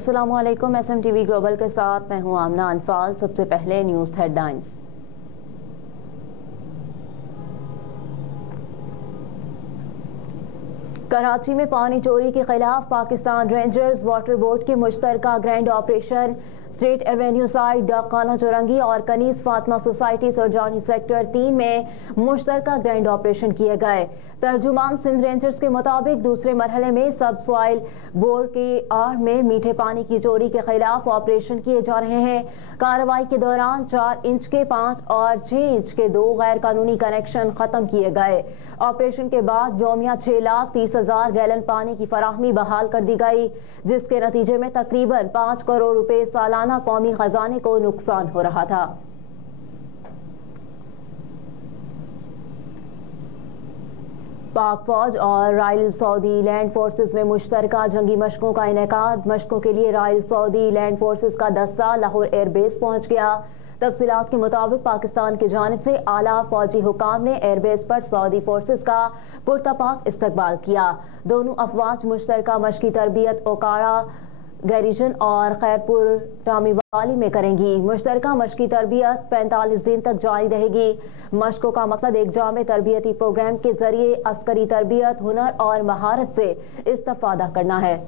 अस्सलामुअलैकुम, SMTV global के साथ मैं हूं आमना अनफाल। सबसे पहले न्यूज़ हेडलाइंस। कराची में पानी चोरी के खिलाफ पाकिस्तान रेंजर्स वाटर बोर्ड के मुश्तरका grand operation. State avenue side डाकाना चौरंगी और कनीस फातिमा सोसाइटी सुरजानी सेक्टर 3 में मुश्तरका ग्रैंड ऑपरेशन किए गए। तर्जुमान सिंध रेंजर्स के मुताबिक दूसरे मरहले में सब सॉइल बोर्ड की आड़ में मीठे पानी की चोरी के खिलाफ ऑपरेशन किए जा रहे हैं। कार्रवाई के दौरान 4 इंच के 5 और 6 इंच के 2 गैर कानूनी कनेक्शन खत्म किए गए। ऑपरेशन के बाद योमिया 6,30,000 गैलन पानी की फराहमी बहाल कर दी गई, जिसके नतीजे में तकरीबन 5 करोड़ रुपए सालाना कौमी खजाने को नुकसान हो रहा था। पाक फौज और रॉयल सऊदी लैंड फोर्सेस में मुश्तरका जंगी मशकों का इनेकाद। मशकों के लिए रॉयल सऊदी लैंड फोर्सेस का दस्ता लाहौर एयरबेस पहुंच गया। तफसीलात के मुताबिक पाकिस्तान की जानिब से आला फौजी हुकाम ने एयरबेस पर सऊदी फोर्सेस का पुरतपाक इस्तकबाल किया। दोनों अफवाज मुश्तरका मशकी तरबियत ओकाड़ा गैरिजन और खैरपुर टामीवाली में करेंगी। मुश्तरका मशकी तरबियत 45 दिन तक जारी रहेगी। मशकों का मकसद एक जामे तरबियती प्रोग्राम के जरिए अस्करी तरबियत, हुनर और महारत से इस्तेफादा करना है।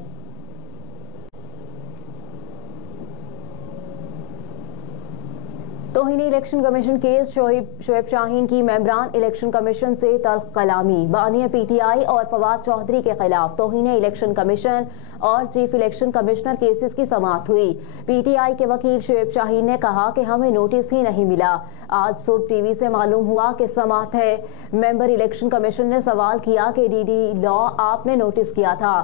तौहीनी election commission case. Shoaib Shaheen की मेंबरान इलेक्शन कमीशन से तल्ख कलामी। बानिया PTI और फवाद चौधरी के खिलाफ तौहीनी इलेक्शन कमीशन और चीफ इलेक्शन कमिश्नर केसेस की समाअत हुई। PTI के वकील शोएब शाहीन ने कहा कि हमें नोटिस ही नहीं मिला। आज सुबह TV से मालूम हुआ कि समाअत है। मेंबर इलेक्शन कमीशन ने सवाल किया कि DD लॉ आपने नोटिस किया था।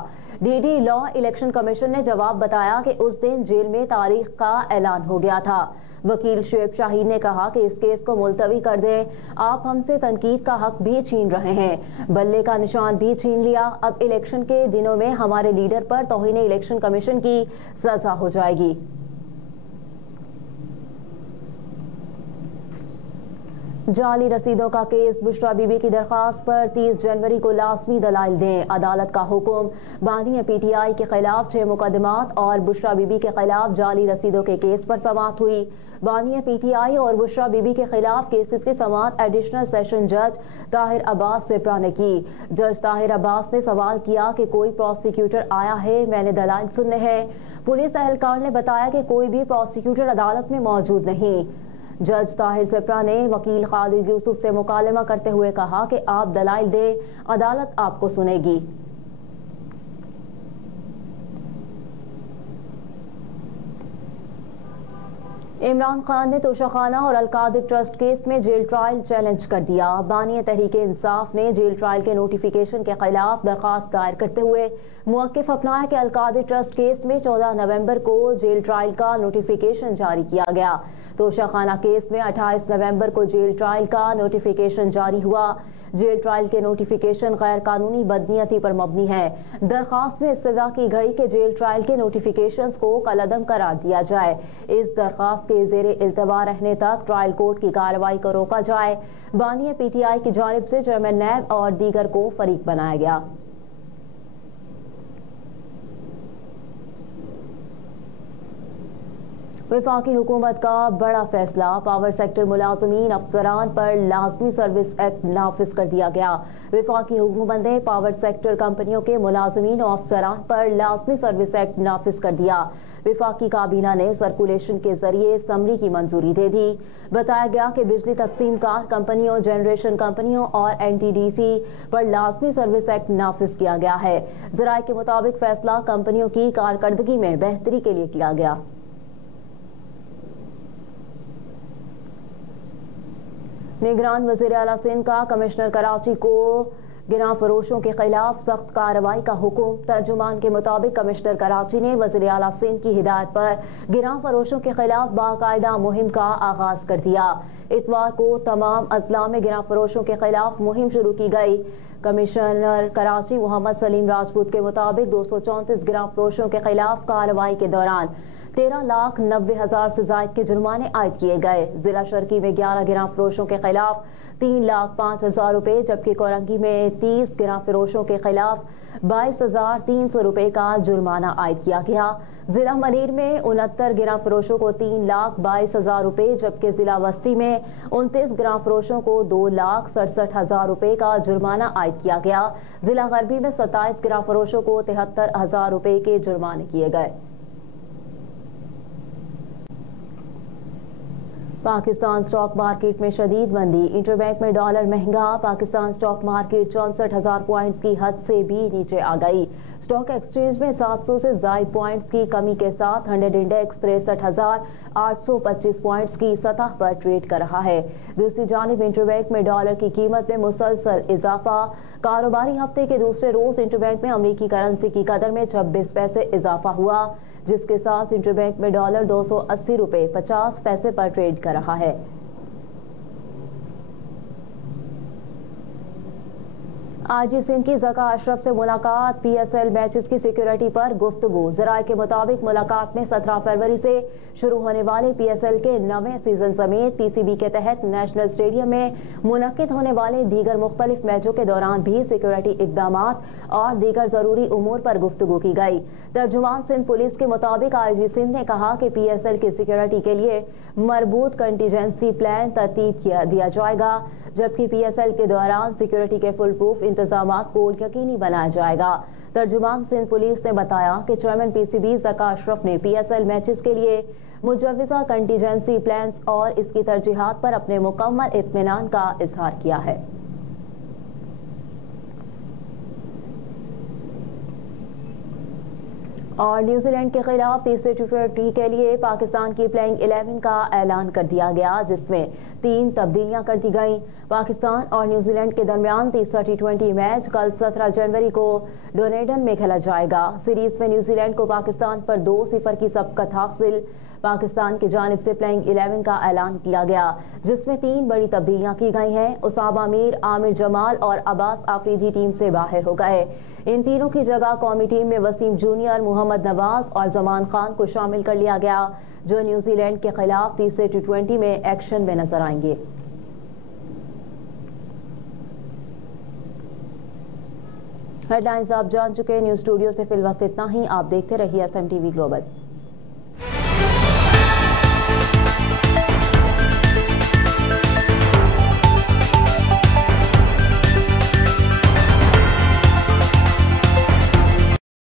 DD लॉ इलेक्शन कमीशन ने जवाब बताया कि उस दिन जेल में तारीख का ऐलान हो गया था। वकील शोएब शाहीन ने कहा कि इस केस को मुलतवी कर दें। आप हमसे तनकीद का हक भी छीन रहे हैं, बल्ले का निशान भी छीन लिया। अब इलेक्शन के दिनों में हमारे लीडर पर तौहीन इलेक्शन कमीशन की सजा हो जाएगी। जाली रसीदों का केस। बुशरा बीबी की दरख्वास्त पर 30 जनवरी को लाजमी दलाइल दें, अदालत का हुक्म। बानिया PTI के खिलाफ 6 मुकदमात और बुशरा बीबी के खिलाफ जाली रसीदों के केस पर समाअत हुई। बानिया PTI और बुशरा बीबी के खिलाफ केसेस की समाअत एडिशनल सेशन जज ताहिर अब्बास सिप्रा ने की। जज ताहिर अब्बास ने सवाल किया कि कोई प्रोसिक्यूटर आया है, मैंने दलाइल सुनने हैं। पुलिस एहलकार ने बताया कि कोई भी प्रोसिक्यूटर अदालत में मौजूद नहीं। जज ताहिर सिप्रा ने वकील खालिद यूसुफ से मुकालमा करते हुए कहा कि आप दलाइल दें, अदालत आपको सुनेगी। इमरान खान ने तोशाखाना और अलकादिर ट्रस्ट केस में जेल ट्रायल चैलेंज कर दिया। बानिया तहरीके इंसाफ ने जेल ट्रायल के नोटिफिकेशन के खिलाफ दरखास्त दायर करते हुए मौक़िफ़ अपनाया कि अलकादिर ट्रस्ट केस में 14 नवंबर को जेल ट्रायल का नोटिफिकेशन जारी किया गया। तोशाखाना केस में 28 नवंबर को जेल ट्रायल का नोटिफिकेशन जारी हुआ। जेल ट्रायल के नोटिफिकेशन गैर कानूनी बदनीयती पर मबनी है। दरखास्त में इस्तदा की गई कि जेल ट्रायल के नोटिफिकेशंस को कलअदम करार दिया जाए। इस दरखास्त के ज़ेरे इल्तवा रहने तक ट्रायल कोर्ट की कार्रवाई को रोका जाए। बानिया PTI की जानिब से चेयरमैन नैब और दीगर को फरीक बनाया गया। वफाकी हुकूमत का बड़ा फैसला। पावर सेक्टर मुलाजमीन अफसरान पर लाजमी सर्विस एक्ट नाफिज कर दिया गया। वफाकी हुकूमत ने पावर सेक्टर कंपनियों के मुलाजमीन और अफसरान पर लाजमी सर्विस एक्ट नाफिज कर दिया। वफाकी काबीना ने सर्कुलेशन के जरिए समरी की मंजूरी दे दी। बताया गया कि बिजली तकसीम कार कंपनियों, जनरेशन कंपनियों और NTDC पर लाजमी सर्विस एक्ट नाफिज किया गया है। ज़राए के मुताबिक फैसला कंपनियों की कारकर्दगी में बेहतरी के लिए किया गया। निगरान वज़ीर आला सिंध का कमिश्नर कराची को गिरां फरोशों के खिलाफ सख्त कार्रवाई का हुक्म। तर्जुमान के मुताबिक कमिश्नर कराची ने वज़ीर आला सिंध की हिदायत पर गिरां फरोशों के खिलाफ बाकायदा मुहिम का आगाज कर दिया। इतवार को तमाम अजला में गिरां फरोशों के खिलाफ मुहिम शुरू की गई। कमिश्नर कराची मोहम्मद सलीम राजपूत के मुताबिक 234 गिरां फरोशों के खिलाफ कार्रवाई के दौरान 13,90,000 से ज्यादा के जुर्माने आयद किए गए। जिला शर्की में 11 गिरां फरोशों के खिलाफ 3,05,000 रुपए, जबकि कोरंगी में 30 गिरां फरोशों के खिलाफ 22,300 रुपए का जुर्माना आयद किया गया। जिला मलीर में 69 गिरां फरोशों को 3,22,000 रुपए, जबकि जिला वस्ती में 29 गिरां फरोशों को 2,67,000 रुपए का जुर्माना आयद किया गया। जिला गरबी में 27 गिरां फरोशों को 73,000 रुपए के जुर्माने किए गए। पाकिस्तान स्टॉक मार्केट में शदीद मंदी, इंटरबैंक में डॉलर महंगा। पाकिस्तान स्टॉक मार्केट 64,000 पॉइंट्स की हद से भी नीचे आ गई। स्टॉक एक्सचेंज में 700 से ज्यादा पॉइंट्स की कमी के साथ 100 इंडेक्स 63,825 पॉइंट्स की सतह पर ट्रेड कर रहा है। दूसरी जानिब इंटरबैंक में डॉलर की कीमत में मुसलसल इजाफा। कारोबारी हफ्ते के दूसरे रोज इंटरबैंक में अमेरिकी करेंसी की कदर में 26 पैसे इजाफा हुआ, जिसके साथ इंटरबैंक में डॉलर 280 रुपए 50 पैसे पर ट्रेड कर रहा है। आरजी सिंह की ज़का अशरफ से मुलाकात, PSL मैचेस की सिक्योरिटी पर गुफ्तगू। ज़राए के मुताबिक मुलाकात में 17 फरवरी से शुरू होने वाले PSL के नवे सीजन समेत PCB के तहत नेशनल स्टेडियम में मुनक्किद होने वाले दीगर मुख्तलिफ मैचों के दौरान भी सिक्योरिटी इकदामात और दीगर जरूरी उमूर पर गुफ्तगू की गई। तर्जुमान सिंध पुलिस के मुताबिक आईजी सिंध ने कहा कि PSL की सिक्योरिटी के लिए मरबूत कंटीजेंसी प्लान तरतीब दिया जाएगा, जबकि PSL के दौरान सिक्योरिटी के फुल प्रूफ इंतजामात को यकीनी बनाया जाएगा। तर्जुमान सिंध पुलिस ने बताया कि चेयरमैन PCB ज़का अशरफ ने PSL मैचेस के लिए मुजव्वज़ा कंटीजेंसी प्लान्स और इसकी तरजीहात पर अपने मुकम्मल इत्मीनान का इजहार किया है। और न्यूजीलैंड के खिलाफ तीसरे T20 के लिए पाकिस्तान की प्लेइंग 11 का ऐलान कर दिया गया, जिसमें 3 तब्दीलियां कर दी गईं। पाकिस्तान और न्यूजीलैंड के दरमियान तीसरा T20 मैच कल 17 जनवरी को डोनेडन में खेला जाएगा। सीरीज में न्यूजीलैंड को पाकिस्तान पर 2-0 की सबकत हासिल। पाकिस्तान की जानिब से प्लेइंग 11 का ऐलान किया गया, जिसमें 3 बड़ी तब्दीलियां की गई हैं। उसामा मीर, आमिर जमाल और अब्बास आफरीदी टीम से बाहर हो गए। इन तीनों की जगह कौमी टीम में वसीम जूनियर, मोहम्मद नवाज और जमान खान को शामिल कर लिया गया, जो न्यूजीलैंड के खिलाफ तीसरे T20 में एक्शन में नजर आएंगे। हेडलाइंस आप जान चुके। न्यूज स्टूडियो से फिल वक्त इतना ही। आप देखते रहिए SMTV ग्लोबल।